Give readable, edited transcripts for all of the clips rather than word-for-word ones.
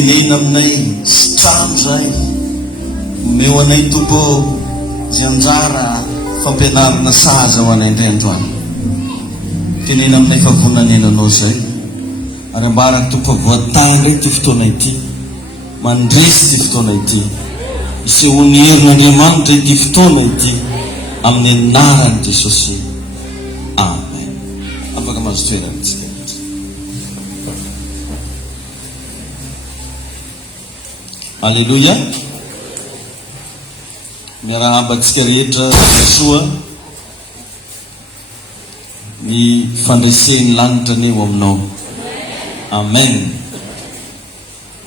tenena aminay sitrano zay omeo anay tompo zay anjara fampianarana saza ho anay indray androany. Tenena aminay fa vonanenanao zay ary ambaraka tompo voatany ndray ty fotoana ity, mandresy ty fotoana ity, isehony herin'Andriamanitra ity fotoana ity amin'ny anarany Jesosy. Amen. Afaka mahazo toerana tsika. Alleluia. Miarahaba antsika rehetra soa ny fandraisen'ny lanitra ny eo aminao. Amen.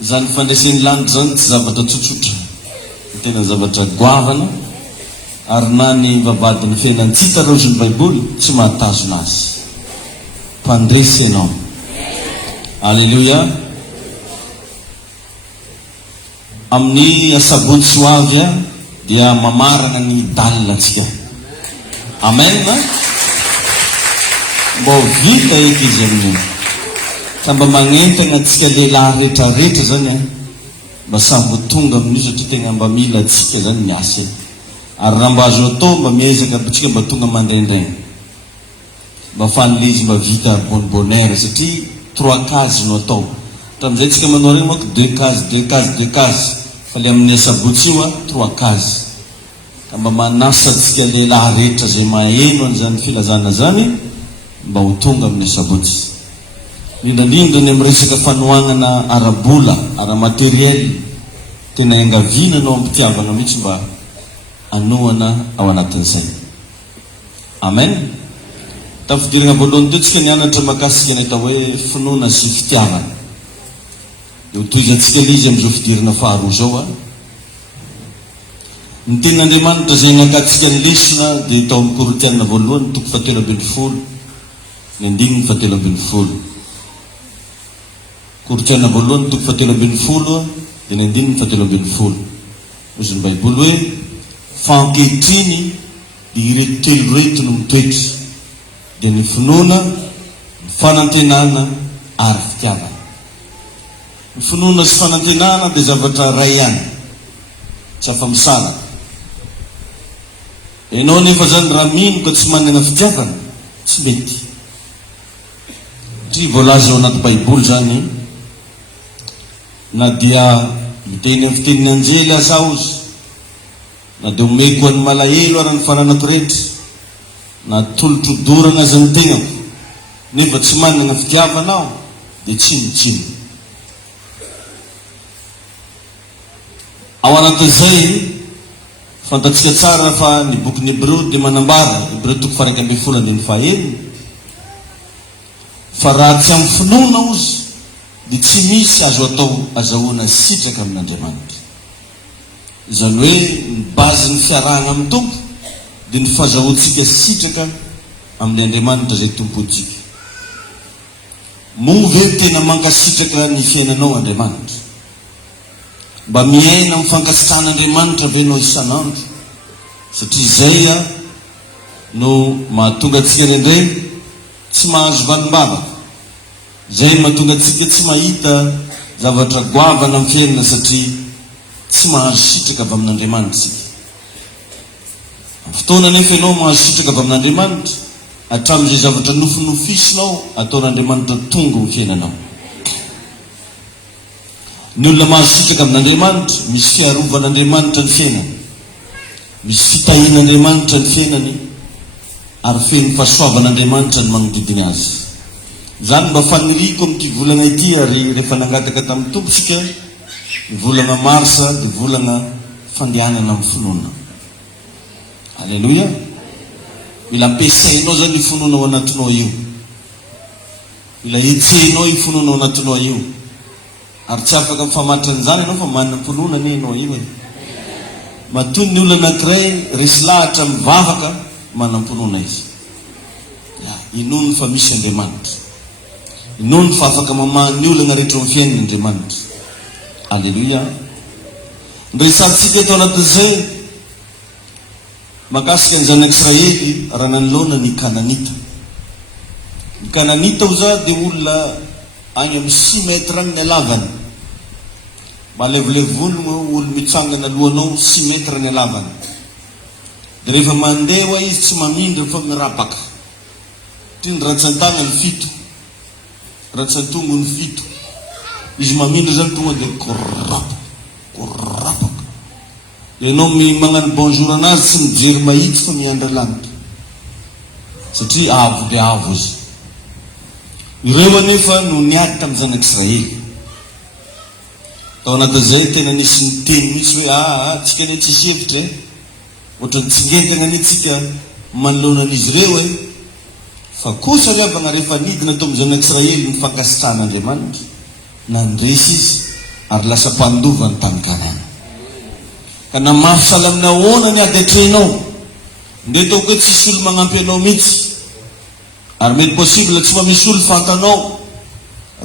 Zany fandraisen'ny lanitra zany tsy zavatra tsotsotra, tena zavatra goavana, ary na ny vavadiny fiainantsika raha ozy ny Baiboly tsy mahatazona azy. Mpandresy ianao. Alleluia. Amin'ny asabotsy ho avy dia mamarana ny dalina antsika. Amen. Mbo vita eky izy amin'io. Ka mba magnentana antsika lehilahy rehetrarehetra zany mba sambo tonga amin'io satria tena mba mila atsika zany miasa. Ary raha mba azo atao mba miezaka atsika mba tonga mandraindraigny, mba fanle izy mba vita bonbonnaire satria 3 cases no atao. Tamizay tsika manao regny moka 2 cases 2 cases 2 cases, fa le amin'ny asabotsy io 3 cases. Ka mba manasa atsika lehilahy rehetra zay maheno an'izany filazana zany mba ho tonga amin'ny asabotsy. Indrindra ny amin'ny resaka fanohanana ara-bola, ara-materiel, tena engaviana anao ampitiavana mihitsy mba anohana ao anatin'izay. Amen. Tafidirana voalohany teo tsika nianatra makasika ny atao hoe finoana sy fitiavana. Eo toizantsika izy amin'izao fidirana faharoa zao. Ny tenin'Andriamanitra zay nakatsika ny lesona dia tao amin'ny Korintiana voalohany 7:20, ny 7:20. Korintiana voalohany 7:20 dia ny 7:20. Ozy ny Baiboly hoe fa ankehitriny dia ireto telo reto no mitoetra, dia ny finoana, ny fanantenana ary fitiavana. Ny finoana sy fanantenana dia zavatra ray ihany, tsy afa-misaraka. Ianao nefa zany raha mino ka tsy manana fitiavana tsy mety. Satria voalaza ao anaty Baiboly zany, na dia miteny amin'ny fiteniny anjely aza ozy, na dia omeko an'ny malahelo ary ny faranako rehetra, na tolotrodorana aza ny tegnako, nefa tsy manana fitiavana aho dia tsinotsino. Ao anatin'izay fantatsika tsara fa ny bokin'ny Hebreo dia manambara, Hebreo 1:21, fa raha tsy amin'ny finoana ozy dia tsy misy azo atao azahoana sitraka amin'Andriamanitra. Izany hoe ny bazin'ny fiarahana amin'ny tompo dia ny fahazahoantsika sitraka amin'ny Andriamanitra zay tompontsika. Mo ve tena mankasitraka ny fiainanao Andriamanitra? Mba miaina mifankasitrahan'Andriamanitra venao isan'andro? Satria zay no mahatonga atsika indraindray tsy mahazo valim-bavaka. Zay mahatonga atsika tsy mahita zavatra goavana amin'ny fiainana satria tsy mahazo sitraka avy amin'Andriamanitra sika. Fotoana nefa ianao mahazo sitraka avy amin'Andriamanitra, hatramin'izay zavatra nofinofisinao ataon'Andriamanitra tonga ho fiainanao. Ny olona mahazo sitraka amin'Andriamanitra misy fiarovan'Andriamanitra ny fiainany, misy fitahian'Andriamanitra ny fiainany, ary feno fahasoavan'Andriamanitra ny manodidina azy. Zany mba faniriko amin'ity volana ity, ary rehefa nangataka tamin'ny tomposika ny volana marsa dia volana fandehanana amin'ny finoana. Alleluia. Mila ampiasainao zany io finoana ao anatinao io, mila etsehinao io finoana ao anatinao io, ary tsy afaka mifamatitra an'izany ianao fa manam-pinoana ne ianao io. Matoy ny olona anankiray resy lahatra mivavaka manam-pinoana izy. Inony fa misy Andriamanitra, inony fa afaka mamaha ny olana rehetra amin'ny fiainan'Andriamanitra. Alleluia. Nresantsika eto anatin'izay makasika ny zanak'Israely raha nanoloana ny Kananita. Ny Kananita ho za dia olona any amin'ny 6 metra any ny halavany, Malevlevolo olo mitsangana alohanao 6 metra ny alavany. Dia rehefa mandeha izy tsy mamindra fa mirapaka. Ty ny ratsan-tagna ny 7, ratsan-tongo ny 7. Izy mamindra zany tonga dia korapaka. Dia ianao magnano bonjour anazy tsy mijery mahitsy fa miandra lanitra. Satria avo dia avo izy. Ireo anefa no niady tamin'ny zanak'Israely. Tao anatin'izay tena nisy niteny misy hoe tsika anie tsisy hevitra ohatrany tsingetana anitsika manoloanan'izy ireo fa kosa levana rehefa nidina tao amin'ny zanak'Israely ny fankasitrahan'Andriamanitra nandresy izy ary lasa mpandova ny tany Kanana. Ka namafy salamina ahoana ny ady atrehinao nde taoko hoe tsisy olo magnampy anao mihitsy ary mety possible tsy mba misy olo fantanao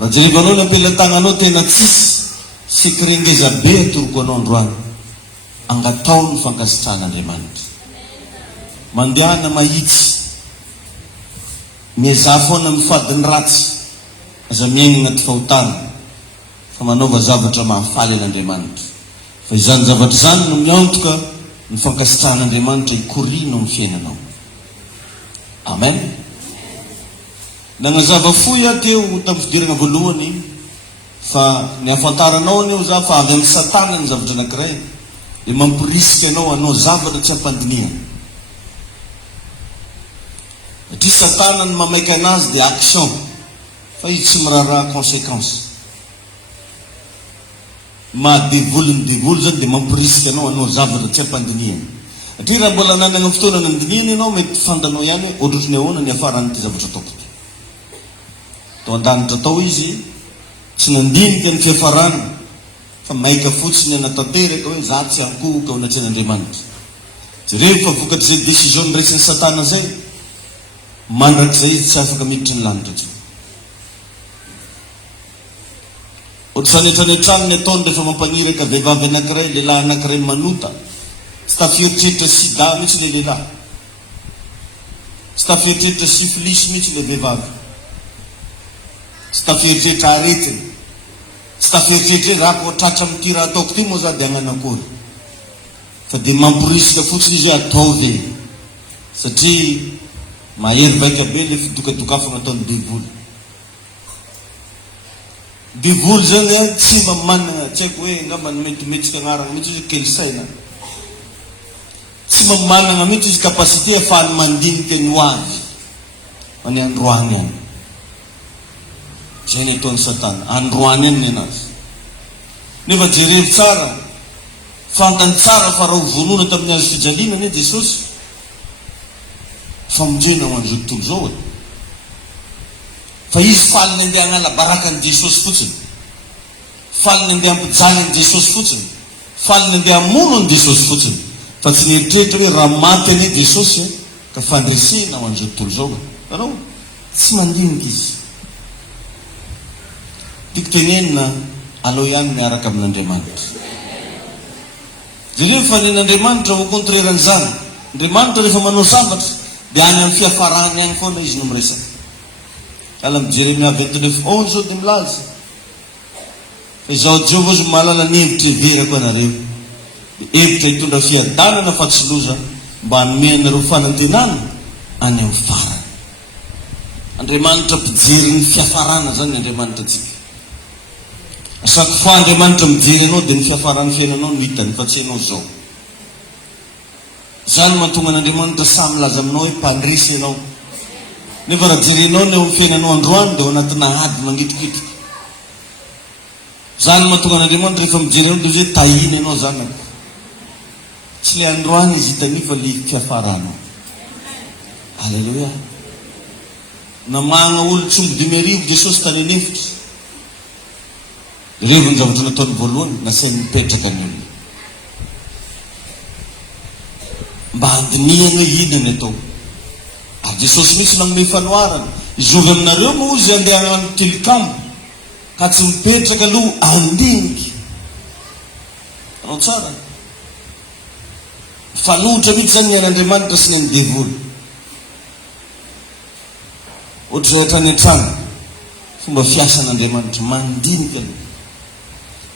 raha jerevanao ny ampelatananao tena tsisy secret ngeza be atoroko anao androany angatao ny fankasitrahan'Andriamanitra mandehana mahitsy mieza foana mifady ny ratsy aza miaigna anaty fahotana fa manaova zavatra mahafaly an'Andriamanitra fa izany zavatra zany no miantoka ny fankasitrahan'Andriamanitra ikorina amin'ny fiainanao. Amen. Nagnazava foy teo tamin'ny fidirana voalohany fa ny afantaranao anio za fa avy amin'ny Satana ny zavatra anankiray dia mampirisika anao hanao zavatra tsy ampandiniana. Satria Satana ny mamaika anazy dia action fa izy tsy miraharaha conséquence. Mahadevoly ny devoly zany dia mampirisika anao hanao zavatra tsy ampandiniana. Satria raha mbola nanana fotoana nandiniana ianao mety fantanao ihany hoe ohatrany ahoana ny afaran'ity zavatra ataoko ity. Tao an-danitra tao izy tsy nandinika ny fiafarana fa maika fotsiny anatanteraka hoe za tsy ankohoka ao anatreh'Andriamanitra. Rehefa vokatry izay décision niraisiny Satana zay mandrak'izay izy tsy afaka miditra ny lanitra tsy. Ohatrany etranetrany ny ataony rehefa mampaniraka vehivavy anankiray lehilahy anankiray manota tsy tafieritreitra sida mihitsy le lehilahy, tsy tafieritreitra syphilis mihitsy le vehivavy, tsy tafieritreitra aretina, tsy tafieritreitra raha ko tratra amin'ity raha ataoko ty moa za dia agnanakory fa dia mampirisika fotsiny izy hoe atao ve satria mahery vaika be le fidokadokafana ataony devoly. Devoly zany tsy mba manana tsy haiko hoe ngamba ny metimetsika agnarana mihitsy izy kely saina, tsy mba manana mihitsy izy kapasité ahafahany mandinika ny ho azy fa ny androany any. Zay ny ataony Satana, androany any ny anazy. Nefa jerery tsara, fantany tsara fa raha ho vonona tamin'ny azo fijaliana anie Jesosy famonjena ho an'izao tontolo zao fa izy faliny andeha hagnala barakan'i Jesosy fotsiny, faliny andeha hampijaly an'i Jesosy fotsiny, faliny andeha hamono an'i Jesosy fotsiny fa tsy nieritreritra hoe raha maty anie Jesosy ka fandresena ho an'izao tontolo zao. Anao tsy mandinika izy. Tiako tenenina aleo ihany miaraka amin'Andriamanitra. Dia rehefa nen'Andriamanitra ho contrairan'izany, Andriamanitra rehefa manao zavatra dia any amin'ny fiafarany any foana izy no miresaka. Ala amin'ny Jeremia 29:11 zao dia milaza fa izaho Jehovah zo mahalala ny hevitra everako anareo, hevitra hitondra fiadanana fa tsy loza mba hanome anareo fanantenana any amin'ny farany. Andriamanitra mpijery ny fiafarana zany Andriamanitra tsika. Chaque fois Andriamanitra mijery anao dia ny fiafaran'ny fiainanao no hitany fa tsy ianao zao. Zany mahatonga an'Andriamanitra samy laza aminao hoe mpandresy ianao. Nefa raha jerenao ny ao amin'ny fiainanao androany dia ao anatina ady mangitrokitroka. Zany mahatonga an'Andriamanitra rehefa mijery anao dia hoe tahiny ianao zanaka. Tsy le androany izy hitany fa le fiafaranao. Alleluia. Namagna olo tsombo 2000 Jesosy tany an'hevitra. Ireo ny zavatra nataony voalohany nasainy mipetraka ny olona mba handinihana ina ny atao. Ary Jesosy mihitsy nanome fanoharana, izovy aminareo moa izy andeha hagnano tilikambo ka tsy mipetraka aloha andiniky. Anao tsara fanohitra mihitsy zany ny an'Andriamanitra sy ny devoly. Ohatra rehetra ny an-trano fomba fiasan'Andriamanitra mandinika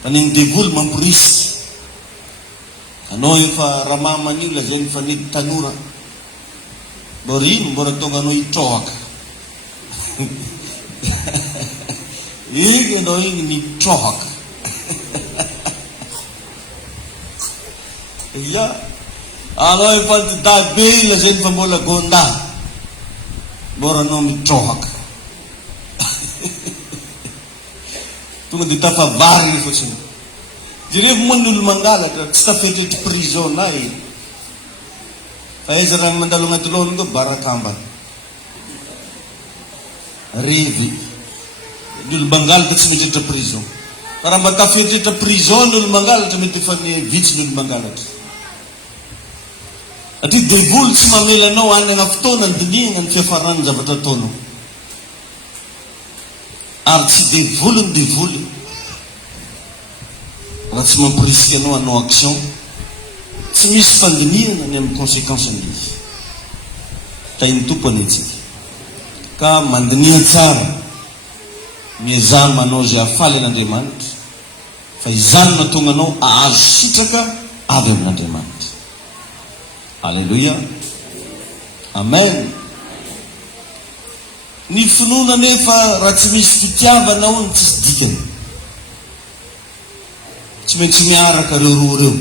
Paning devil mampurisky. Anao efa ramama an'io la zay nifanety tanora. Borino mbora tonga anao itrohaka. Igny anao igny nitrohaka. Ya, anao efa nitida be la zay nifa mbola gonda. Mbora anao mitrohaka. Tonga de tafavariny fotsiny. Jereo moa n'olo mangalatra tsy tafetry prison na e. Fa aiza raha mandalo agnaty lohany ko barakamba. Revy. N'olo mangalatra tsy mitratra prison. Fa raha mba tafetritra prison n'olo mangalatra mety efa vitsy n'olo mangalatra. Satria devoly tsy mamela anao hanana fotoana ny dinihana ny fiafarany zavatra ataonao. Ary tsy devoly ny devoly raha tsy mampirisika anao hanao action, tsy misy fandinihana ny amin'ny conséquence an'izy. Tain'ny tompony etsika ka mandiniha tsara miezany manao zay afaly an'Andriamanitra, fa izany mahatonga anao ahazo sitraka avy amin'Andriamanitra. Alleluia, amen. Ny finoana nefa raha tsy misy fitiavana ao ny tsisy dikany, tsy maintsy miaraka reo roa reo,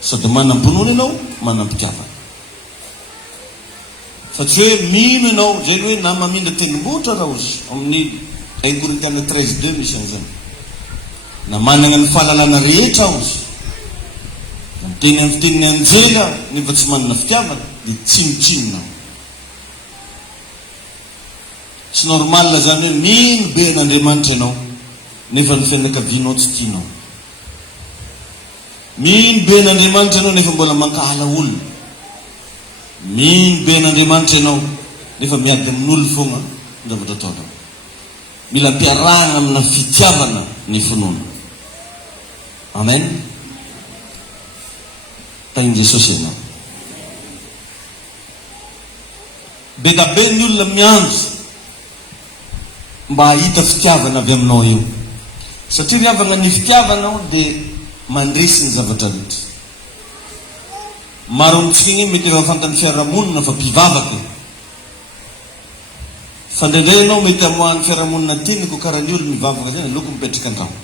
sady manam-pinoana ianao manam-pitiavana. Fa tsy hoe mino ianao zay hoe na mamindra tendrombohitra raha ozy amin'ny 1 Korintiana 13:2 misy an'izany. Na manana ny fahalalana rehetra ozy, miteny amin'ny fiteniny anjela nefa tsy manana fitiavana, dia tsinotsinona. Tsy normal zany hoe mino be an'Andriamanitra ianao nefa ny fianakavianao tsy tianao. Mino be an'Andriamanitra ianao nefa mbola mankala olona. Mino be an'Andriamanitra ianao nefa miady amin'olo foana ny zavatra ataonao. Mila ampiarahana amina fitiavana ny finoana. Amen. Tain'i Jesosy ianao. Be da be ny olona miandry mba hahita fitiavana avy aminao io. Satria riavana ny fitiavanao dia mandresy ny zavatra rehetra. Maro amintsika igny mety efa fantany fiarahamonina fa mpivavaka. Fa ndraindray ianao mety amoahany fiarahamonina tiniko karaha ny olo mivavaka zay loko mipetraka an-drano.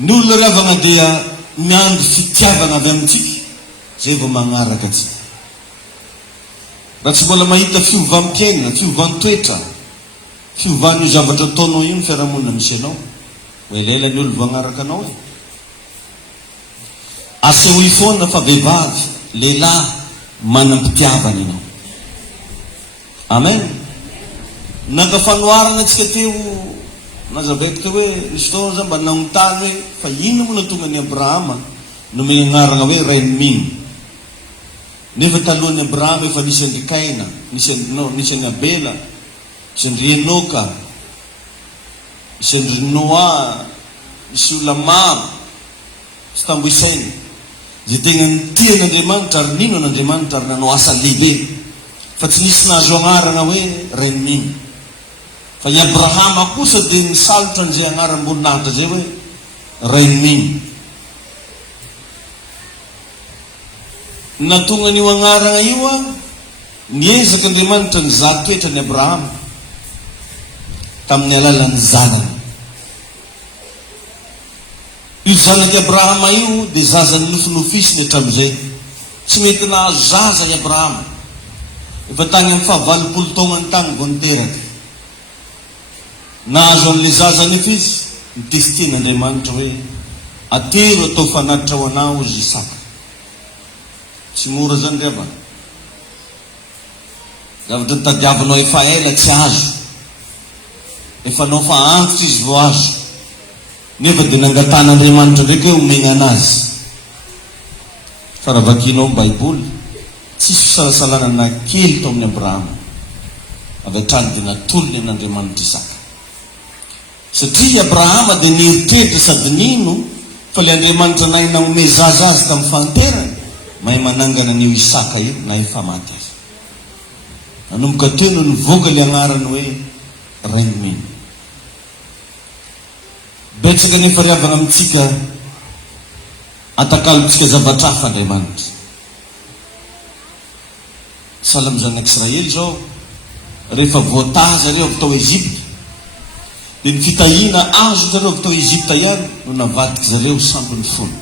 Ny olona riavana dia miandry fitiavana avy amintsika, zay vao magnaraka atsika. Raha tsy mbola mahita fiovam-piainana, fiovantoetra, fiovan'io zavatra ataonao io ny fiarahamonina misy anao, ho elaela ny olo voagnaraka anao e. Asehoy foana fa vehivavy, lehilahy manam-pitiavana ianao. Amen. Naka fanoharana atsika teo nazavaiko teo hoe misy fotoana zany mba nagnotany hoe fa ino moa natonga ny Abrahama nomeny agnarana hoe Renmin. Nefa talohan'ny Abrahama efa nisy an'i Kaina, nisy an'i Abela, nisy an'i Enoka, nisy an'i Noa, nisy olona maro tsy tambo isaina. Zay tegna nitian'Andriamanitra ary nino an'Andriamanitra ary nanao asa lehibe, fa tsy nisy nahazo agnarana hoe Renmin. Fa i Abrahama kosa dia nisalotra an'izay agnaram-boninahitra zay hoe Renmin. Natonga n'io agnarana io a, niezaka Andriamanitra ny zaketra ny Abrahama tamin'ny alalan'ny zanany. Io zanaky Abrahama io dia zazany nofinofisiny hatramin'izay. Tsy mety nahazo zaza i Abrahama, efa tany amin'ny 90 taonany tany vao niteraka. Nahazo an'le zazany efa izy, nitestin'Andriamanitra hoe atero atao fanatitra ho anao izy Isaka. Tsy mora zany reva. Zavatra tadiavinao efa ela tsy azo, efa nao fa antitra izy vao azo, nefa dia nangatan'Andriamanitra ndraiky hoe omena anazy. Fa raha vakinao amin'ny Baiboly, tsisy fisalasalana na kely tao amin'ny Abrahama, avy hatrany dia natolony an'Andriamanitra Isaka. Satria Abrahama dia nieritreritra sady nino fa le Andriamanitra nahy nanome zaza azy tamin'ny fanterany, mahay manangana an'io Isaka io na efa maty azy. Nanomboka teo no nivoaka le agnarany hoe Renmin. betsaka ny fariavana amitsika atakalontsika zavatra hafa Andriamanitra. Sahala amin'izany Israely zao, rehefa voataza zareo avy tao Ezipta, dia ny fitahiana azo zareo avy tao Ezipta ihany no navadiky zareo sampy ny fony.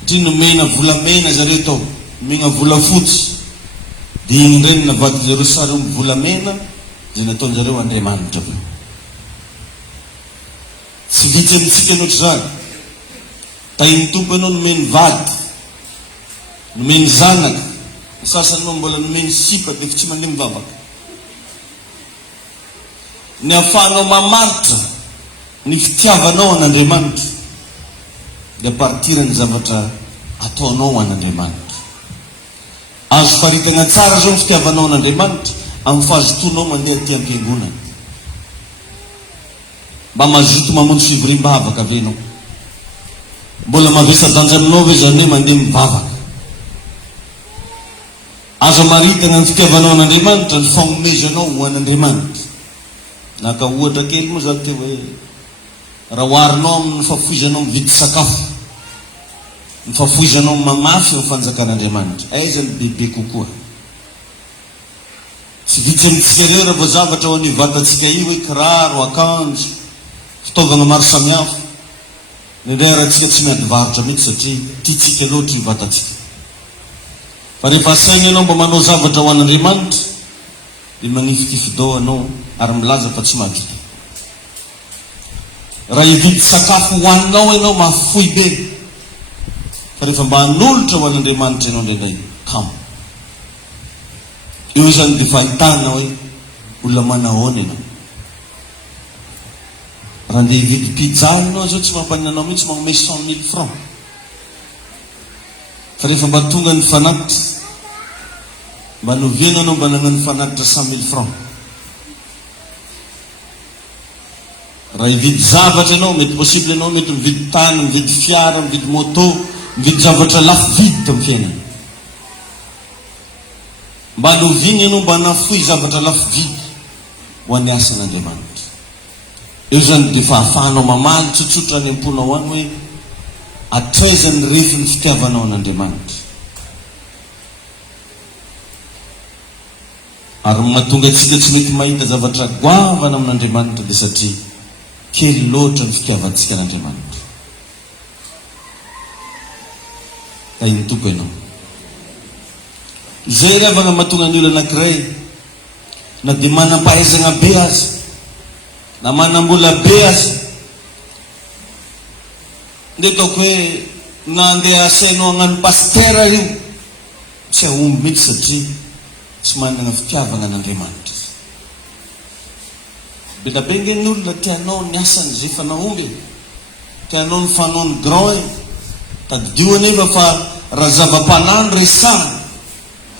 Satria nomena volamena zareo tao, nomena volafotsy, dia iny indray no navadiky zareo sary omby volamena izay nataony zareo Andriamanitra. Tsy vitsy amintsika noatra zany. Tahin'ny tompo ianao nomeny vady, nomeny zanaka, ny sasany moa mbola nomeny sipaka efa tsy mandeha mivavaka. Ny ahafahanao mamaritra ny fitiavanao an'Andriamanitra dia partira ny zavatra ataonao an'Andriamanitra. Azo faritana tsara zao ny fitiavanao an'Andriamanitra amin'ny fahazotoanao mandeha ty am-piangonana. Mba mazoto mamonjy fivoriam-bavaka ve ianao? Mbola mavesa-danja aminao ve zany hoe mandeha mivavaka? Azo maritana ny fitiavanao an'Andriamanitra ny fanomezanao ho an'Andriamanitra. Naka ohatra kely moa zany teo hoe raha oharinao amin'ny fahafoizanao mividy sakafo, ny fahafoizanao mamafy ny fanjakan'Andriamanitra, aiza ny bebe kokoa? Tsy vitsy amintsika reo raha voazavatra ho an'io vatantsika io hoe kiraro, akanjo, fitaovana maro samihafa. Indray rahantsika tsy miady varotra mihitsy satria tiatsika loatra io vatantsika. Fa rehefa asaina ianao mba manao zavatra ho an'Andriamanitra dia manifitifidao anao ary milaza fa tsy mahavita. Raha hividy sakafo hoaninao ianao mafoy be, fa rehefa mba hanolotra ho an'Andriamanitra ianao indraindray kamo. Io zany dia fahitana hoe olona manahoana ianao. Raha ndeha hividy pizza ianao zao tsy mampaninanao mihitsy manome 100,000 francs. Fa rehefa mba tonga ny fanatitra, mba novena anao mba nanano fanatitra 100,000 francs. Raha hividy zavatra ianao, mety possible ianao mety mividy tany, mividy fiara, mividy moto, mividy zavatra lafo vidy tamin'ny fiainana. Mba novina ianao mba nafoy zavatra lafo vidy ho an'ny asan'Andriamanitra. Eo zany dia fahafahanao mamaly tsotsotra any am-ponao any hoe atraiza ny refy ny fitiavanao an'Andriamanitra. Ary mahatonga antsika tsy mety mahita zavatra goavana amin'Andriamanitra dia satria kely loatra ny fitiavantsika an'Andriamanitra. Ka iny toko ianao. Izay ravana mahatonga ny olona anankiray na dia manam-pahaizana be azy na manam-bola be azy, nde taoko hoe nandeha asainao hagnano pastera io, tsy ahomby mihitsy satria tsy manana fitiavana an'Andriamanitra. Be da be nge ny olona tianao ny asany zay fa nahomby, tianao ny fanao ny grand e, tadidio anefa fa raha zava-panano resahana,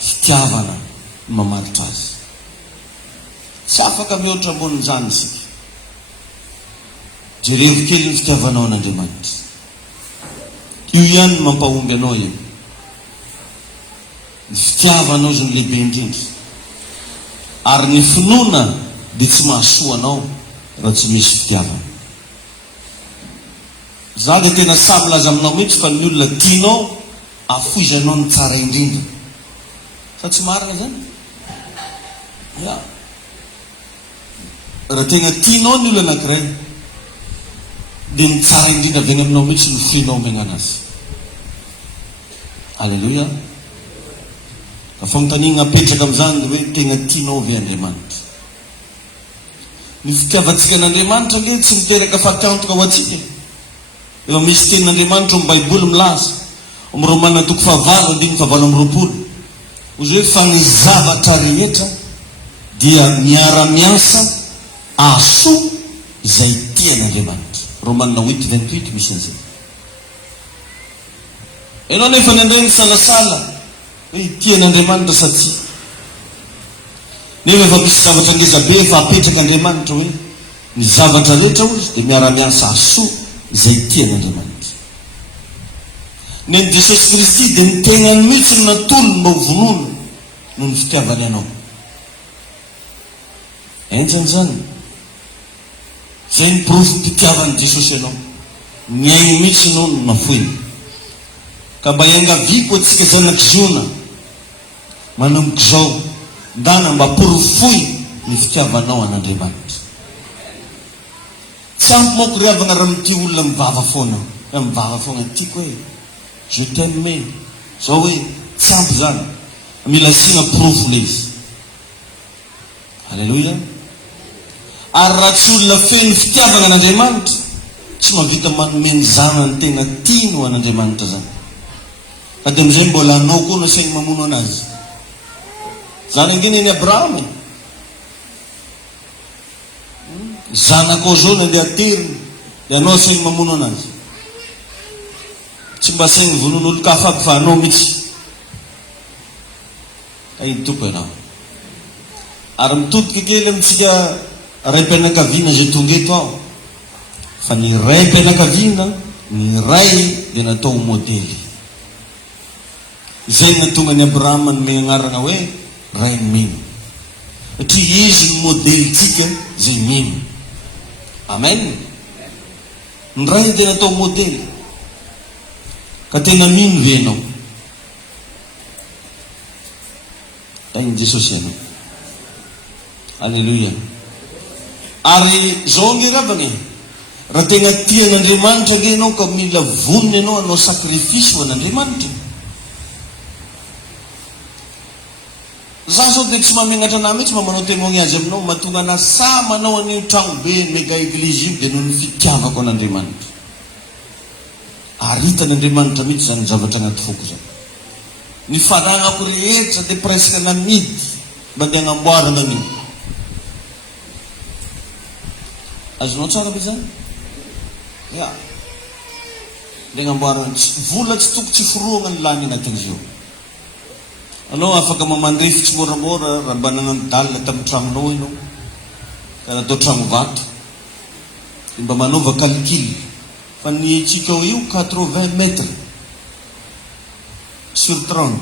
fitiavana mamaritra azy. Tsy afaka mihoatra ambonin'izany isika. Jerevo kely ny fitiavanao an'Andriamanitra. Io ihany no mampahomby anao io. Ny fitiavanao zany lehibe indrindra. Ary ny finoana dia tsy mahasoa anao raha tsy misy fitiavana. Za dia tena samy laza aminao mihitsy fa ny olona tianao afoizanao ny tsara indrindra. Fa tsy marina zany? Ya. Raha tena tianao ny olona anankiray dia ny tsara indrindra avy any aminao mihitsy no fianao menana azy. Alleluia. Ka fanontaniana apetraka amin'izany hoe tena tianao ve Andriamanitra? Ny fitiavantsika an'Andriamanitra nge tsy miteraka fahatantoka ho antsika. Efa misy tenin'Andriamanitra amin'ny Baiboly milaza amin'ny Romana 9:9-20. Ozy hoe fa ny zavatra rehetra dia miara-miasa ahasoa izay tian'Andriamanitra. Romana 8:28 misy an'izay. Ianao nefa nandray ny salasala hoe tian'Andriamanitra sa tsy? Nefa efa misy zavatra ngeza be efa apetraka Andriamanitra hoe ny zavatra rehetra ozy dia miara-miasa ahasoa izay tian'Andriamanitra. Ny Jesosy Kristy dia ny tenany mihitsy ny natolony mba ho vonoina noho ny fitiavany ianao. Enjany zany. zay ny profo mpitiavan'i Jesosy ianao, miaigny mihitsy ianao no nafoiny. Ka mba iangaviko atsika zanak'iziona manomboka izao, ndana mba porofoy ny fitiavanao an'Andriamanitra. Tsy ampy moko ry havana raha mity olona mivava foana, mivava foana tiako hoe je t'aime zao hoe tsy ampy zany, mila asiana porofo le izy. Halleluja. Ary raha tsy olona feno fitiavana an'Andriamanitra, tsy mahavita manome ny zanany tena tiany ho an'Andriamanitra zany. Ka dia amizay mbola anao koa no sainy mamono anazy. Zany angeny eny Abrahama, zanako zao no andeha ateriny, dia anao sainy mamono anazy. Tsy mba sainy vonon'olo kafa fa anao mihitsy. Ka iny toko ianao. Ary mitodika kely amintsika raim-pianakaviana zay tonga eto aho. Fa ny raim-pianakaviana, ny ray dia natao modely. Zay natonga ny Abrahama ny megnarana hoe ray mino. Satria izy ny modely tsika zay mino. Amen. Ny ray dia natao modely. Ka tena mino ve ianao? Tainy Jesosy ianao. Halleluja. Ary zao nge ravany, raha tena tian'Andriamanitra nge ianao ka mila vonony ianao anao sakrifisy ho an'Andriamanitra. Za zao dia tsy mamegnatra anahy mihitsy mba manao témoignage aminao, mahatonga anahy sa manao an'io trano be mega eglizy io dia noho ny fitiavako an'Andriamanitra. Ary hitan'Andriamanitra mihitsy zany zavatra anaty foko zany. Ny faragnako rehetra dia presque namidy mba dia agnamboarana an'io. Azonao tsara be zany? Ya. Dia agnamboarana, vola tsy toko tsy foroagna ny lany anatin'izio. Anao afaka mamandrefitsy moramora raha mba nanandalina tamin'ny tramonao ianao, ka natao trano vato, dia mba manaova calcul. Fa ny tsika io 80 mètres sur 30.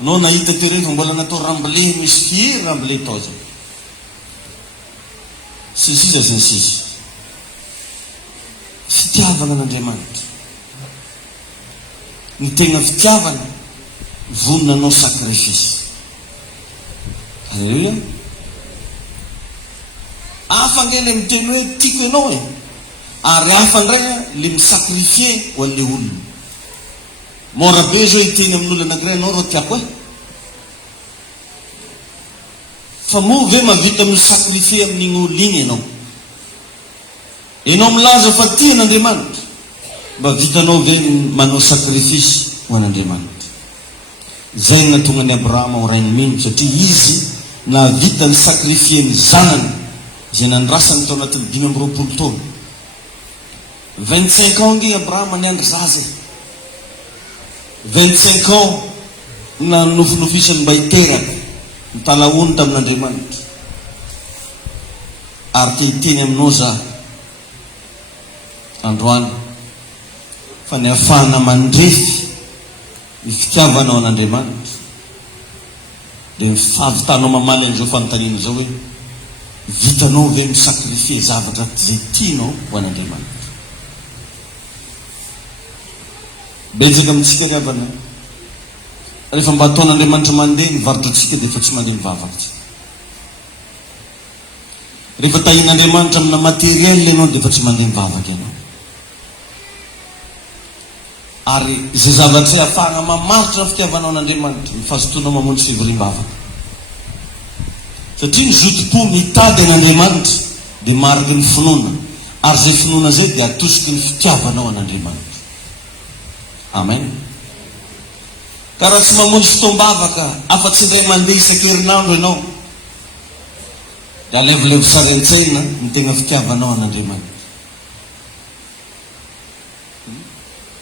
Anao nahita tery fa mbola natao ramble, misy firy ramble tao zay. Sisisa sy ny sisy. Fitiavana an'Andriamanitra. Ny tena fitiavana vononanao sakrifisy. Halleluja. Hafa nge le miteny hoe tiako ianao e, ary hafa ndray le misakrifie ho an'le olona. Mora be zao hiteny amin'olo anankiray, anao ro tiako e. Fa moa ve mahavita misakrifie amin'igny olo igny ianao? Ianao milaza fa tian'Andriamanitra, mba vitanao ve manao sakrifisy ho an'Andriamanitra? Zay natonga ny Abrahama ho rainy mino, satria izy nahavita ny sakrifie ny zanany zay nandrasany tao anatin'ny 5 taona. 25 ans nge Abrahama niandry zaza. 25 ans na nofinofisany mba hiteraka mitalaony tamin'Andriamanitra. Ary te hiteny aminao za androany fa ny afahana mandrefy ny fitiavanao an'Andriamanitra, dia mifavitanao mamaly an'izao fanontaniana zao hoe vitanao ve misakrifie zavatra zay tianao ho an'Andriamanitra? Betsaka amintsika ry havana, rehefa mba ataon'Andriamanitra mandeha ny varotra atsika dia efa tsy mandeha mivavaka tsika. Rehefa tahin'Andriamanitra amina materiel ianao dia efa tsy mandeha mivavaka ianao. Ary zay zavatra ahafahana mamaritra ny fitiavanao an'Andriamanitra, ny fahazotoanao mamonjy fivoriam-bavaka. Satria ny zotom-po mitady an'Andriamanitra dia mariky ny finoana, ary zay finoana zay dia atosiky ny fitiavanao an'Andriamanitra. Amen. Ka raha tsy mamonjy fotoam-bavaka afa-tsy indray mandeha isan-kerinandro ianao, dia alevolevo sarentsaina ny tena fitiavanao an'Andriamanitra.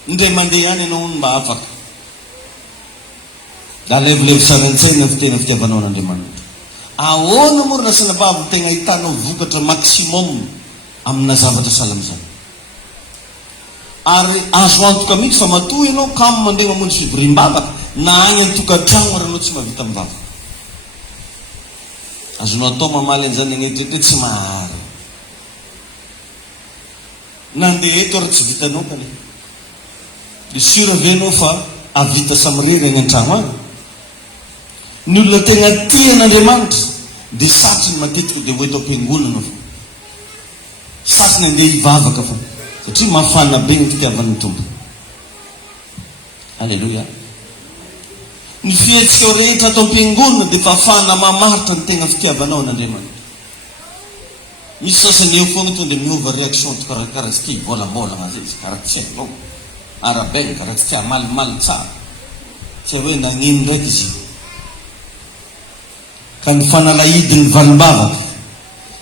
Indray mandeha ihany ianao ny mba afaka, dia alevolevo sarentsaina ny tena fitiavanao an'Andriamanitra. Ahoana moa na sanabavy tena hitanao vokatra maximum amina zavatra salamizany. Ary azo antoka mihitsy fa matoa ianao kamo mandeha mamonjy fivoriam-bavaka na agny an-tokantrano ary anao tsy mahavita mivavaka. Azonao atao mamaly an'izany agnetritre tsy mahary. nandeha eto ary tsy vitanao kale de sura venao fa avita samrery agny an-tragno agny. Ny olona tegna tian'Andriamanitra de satriny matetiky de ho eto am-piangonana fo, satriny andeha hivavaka fo satria mafana be ny fitiavan'ny tompo. Alleluia. Ny fietsika rehetra atao am-piangonana de fa afahana mamaritra ny tegna fitiavanao an'Andriamanitra. Misy sasany eo foagna tonga de miova réaction to karakara tsy tia hibolambolagna zay izy, karaha tsy hainao arabelle, karaha tsy tia malimaly tsara, tsy hoe nagnino ndraiky izy. Ka ny fanalahidin'ny valim-bavaka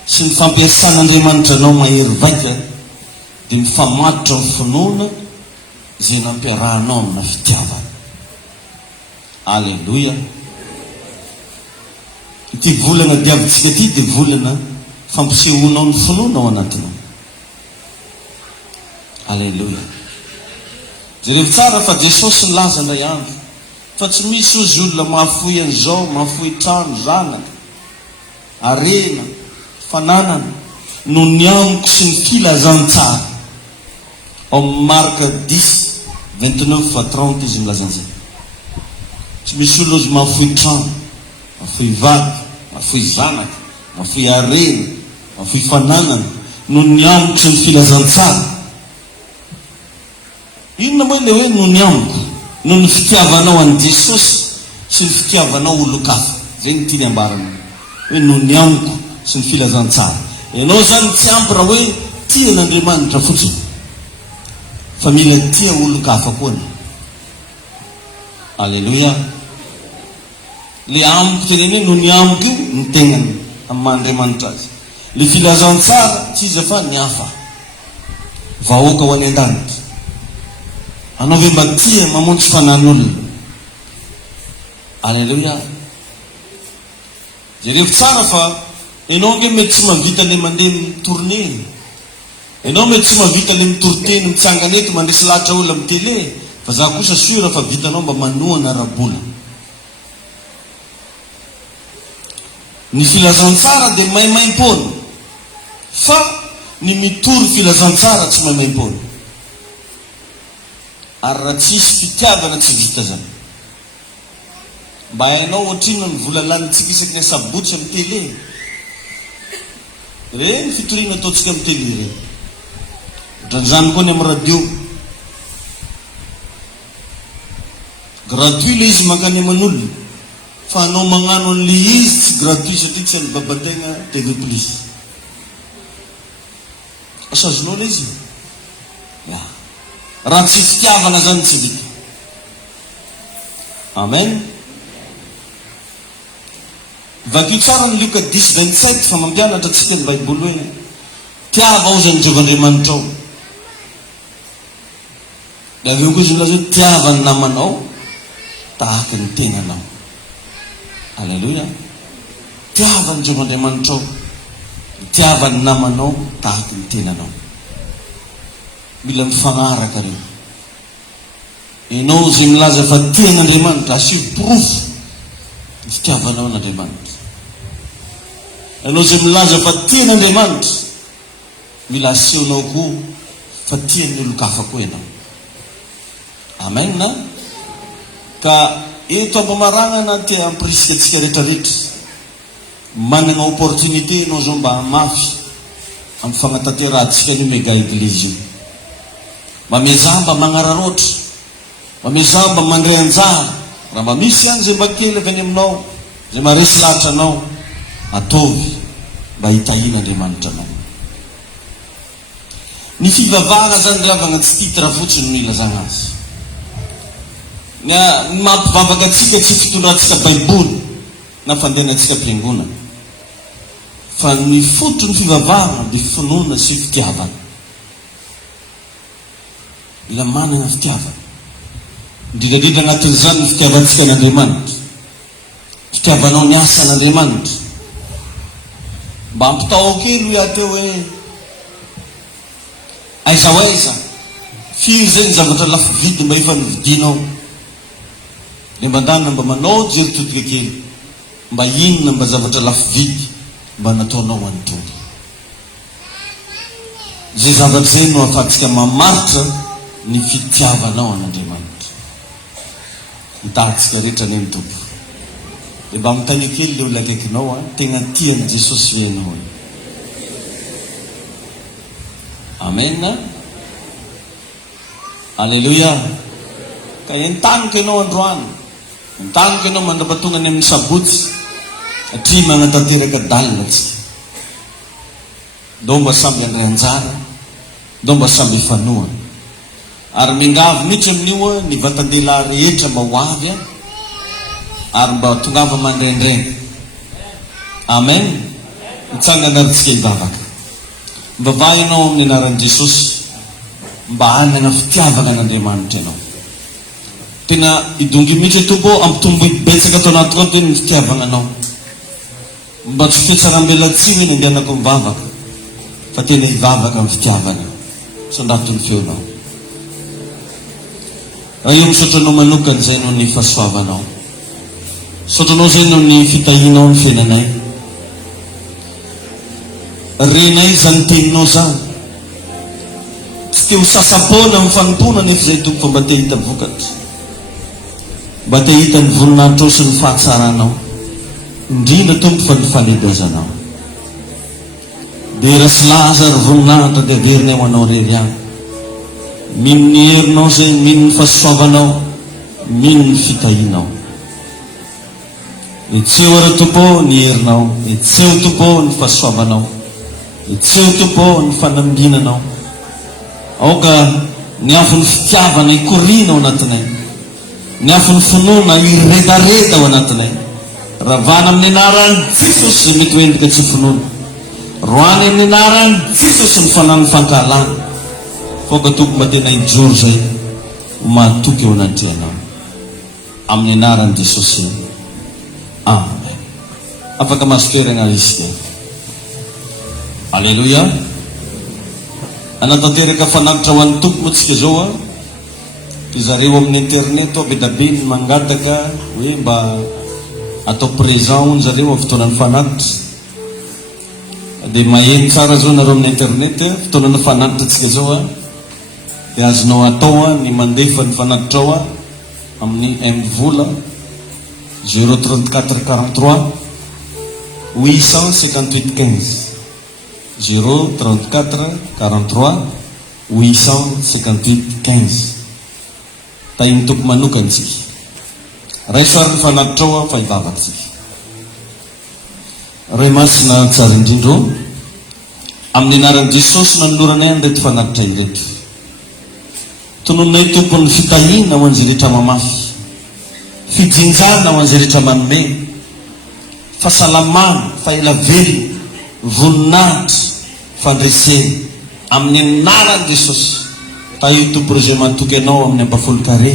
sy ny fampiasan'Andriamanitra anao mahery vaika de mifamatotra amin'ny finoana zay nampiarahanao amina fitiavana. Alleluia. Ity volana diavintsika ty de volana fampisehoanao ny finoana ao anatinao. Alleluia. Jereo tsara fa Jesosy nilaza indray andro fa tsy misy ozy olona mahafoy an'izao, mahafoy trano, zanaka, arena, fananana no ny amiko sy ny filazantsara. Ao Marka 10:29-30 izy milazan'izay. Tsy misy olona ozy mahafoy trano, mahafoy vaky, mahafoy zanaka, mahafoy arena, mahafoy fananana no ny amiko sy ny filazantsara. Inona moa le hoe no ny amiko? No ny fitiavanao an' Jesosy sy ny fitiavanao olo-kafa. Zay ny tiany ambarana hoe no ny amiko sy ny filazantsara. Ianao zany tsy ampy raha hoe tia n'Andriamanitra fotsiny fa mila tia olo-kafa koa. Alleluia. Le amiko tenene no ny amiko io ny tegnany amin'Andriamanitra azy. Le filazantsara tsy izy fa ny hafa vahoaka ho any an-danitra. Anao ve mba tia mamonjy fanan'olona? Alleluia. Jereo tsara fa ianao nge mety tsy mahavita le mandeha mitourné, ianao mety tsy mahavita le mitorteny mitsangana eto mandresy lahatra olona amin'ny télé, fa za kosa sura fa vitanao mba manohana rabola. Ny filazantsara de maimaim-pona, fa ny mitory filazantsara tsy maimaim-pona. Ary raha tsisy fitiavana tsy vita zany. Mba hainao ohatrino ny vola lanitsika isaky ny sabotsy amin'ny télé, reny fitoriana ataontsika amin'ny télé reny. Ohatran'izany koa ny amin'ny radio, gratuit le izy mankany aman'olona, fa anao magnano an'le izy tsy gratuit satria tsy any babategna TV plus. Asazonao le izy? Raha tsy fitiavana zany tsy vita. Amen. Vakio tsara ny Luka 10:27 fa mampianatra atsika ny Baiboly hoe tiava ao zany Jehovandriamanitra ao. De aveo koa izy milaza hoe tiava ny namanao tahaka ny tenanao. Alleluia. Tiava ny Jehovandriamanitra ao, tiava ny namanao tahaka ny tenanao. Mila mifagnaraka reo. Ianao zay milaza fa tian'Andriamanitra, asio proof ny fitiavanao an'Andriamanitra. Ianao zay milaza fa tian'Andriamanitra, mila asehonao koa fa tian'ny olo-kafa koa ianao. Amen na? Ka eto ampamarangana ty ampirisika atsika rehetrarehetra, manana opportunité ianao zao mba hamafy amin'ny fagnatanterantsika ny mega eglizy io. Mba mizaha mba magnararoatra, mba mizaha mba mandray anjara. Raha mba misy ihany zay mba kely avy any aminao, zay maresy lahatra anao, ataovy mba hitahian'Andriamanitra anao. Ny fivavahana zany ravana tsy titra fotsiny mila zany azy. Ny mampivavaka atsika tsy fitondratsika Baiboly na fandehanantsika am-piangonana, fa ny fotony fivavahana de finoana sy fitiavana. Mila manana fitiavana. Indrindrandrindra agnatin'izany ny fitiavantsika n'Andriamanitra, fitiavanao ny asan'Andriamanitra. Mba ampitao kely hoe ateo hoe aiza ho aiza, firy zay ny zavatra lafo vidy mba efa nividinao. Le mandana mba manao jery todika kely, mba inona mba zavatra lafo vidy mba nataonao an'itony. zay zavatra zay no ahafahantsika mamaritra ny fitiavanao an'Andriamanitra. Mitahantsika rehetra ny Tompo. Dia mba mitany kely le olona akaikinao tena tiany Jesosy ve ianao? Amen. Alleluia. Ka entaniko ianao androany, entaniko ianao mandrapahatongany amin'ny sabotsy satria manatanteraka dalina tsika. Dao mba samby andray anjara, dao mba samby fanoa. Ary mingavy mihitsy amin'io ny vatan-dehilahy rehetra mba ho avy ary mba tongava mandraindraina. Amen. Hitsangana aritsika hivavaka. Mivavaha ianao amin'ny anaran'i Jesosy mba hanana fitiavana an'Andriamanitra ianao. Tena idongy mihitsy Tompo ampitombo betsaka atao anaty ao ny fitiavana anao. Mba tsy fietsaram-belatsihy ny andehanako mivavaka, fa tena hivavaka amin'ny fitiavana. Sondato ny feonao. Io misotranao manokana zay no ny fahasoavanao. Sotranao zay no ny fitahinao ny fiainanay. Renay zany teninao zany. Tsy te ho sasapona amin'ny fanontona nefa zay Tompo, fa mba te hita vokatra. Mba te hita ny voninahitro sy ny fahatsaranao. Indrindra Tompo fa ny faledazanao. Dia rasy laza ary voninahitra dia averinay ho anao rery ihany. Mino ny herinao zay, mino ny fahasoavanao, mino ny fitahinao. Etseo ary Tompo ny herinao, etseo Tompo ny fahasoavanao, etseo Tompo ny fanambinanao. Aoka ny afon'ny fitiavana ikorina ao anatinay, ny afon'ny finoana iredareda ao anatinay. Ravana amin'ny anaran'i Jesosy zay mety hoendrika tsy finoana. Roany amin'ny anaran'i Jesosy ny fanan'ny fankalana. Foka Tompo mba tena hijoro zay mahatoky eo anatrehanao. Amin'ny anaran'i Jesosy. Amen. Afaka masokerana isika. Alleluia. Anatanteraka fanakitra ho an'ny Tompo motsika zao zareo amin'ny internet be da be ny mangataka hoe mba atao présent hony zareo amin'ny fotoanan'ny fanakitra. Dia maheno tsara zao nareo amin'ny internet fotoanan'ny fanakitra tsika zao dia azonao atao ny mandefa ny fanakitra ao amin'ny M-vola 034 43 858 15 034 43 858 15. Tahiny Tompo manokana tsika. Raisary ny fanakitra ao fa hivavaka tsika. Ray masina tsara indrindra amin'ny anaran'i Jesosy nanoloranay an'ireto fanakitra ireto. Tonononay Tompo ny fitahina ho an'izay rehetra mamafy, fijinjana ho an'izay rehetra manome, fahasalamana, fahaelavelona, voninahitra, fandresena amin'ny anaran'i Jesosy. Tahio Tompo ireo zay matoky anao amin'ny ambafolo kare,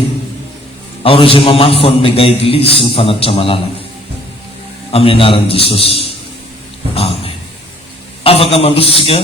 ao ireo zay mamafy ho an'ny mega eglizy sy ny fanatitra malalaka amin'ny anaran'i Jesosy. Amen. Afaka mandrositsika.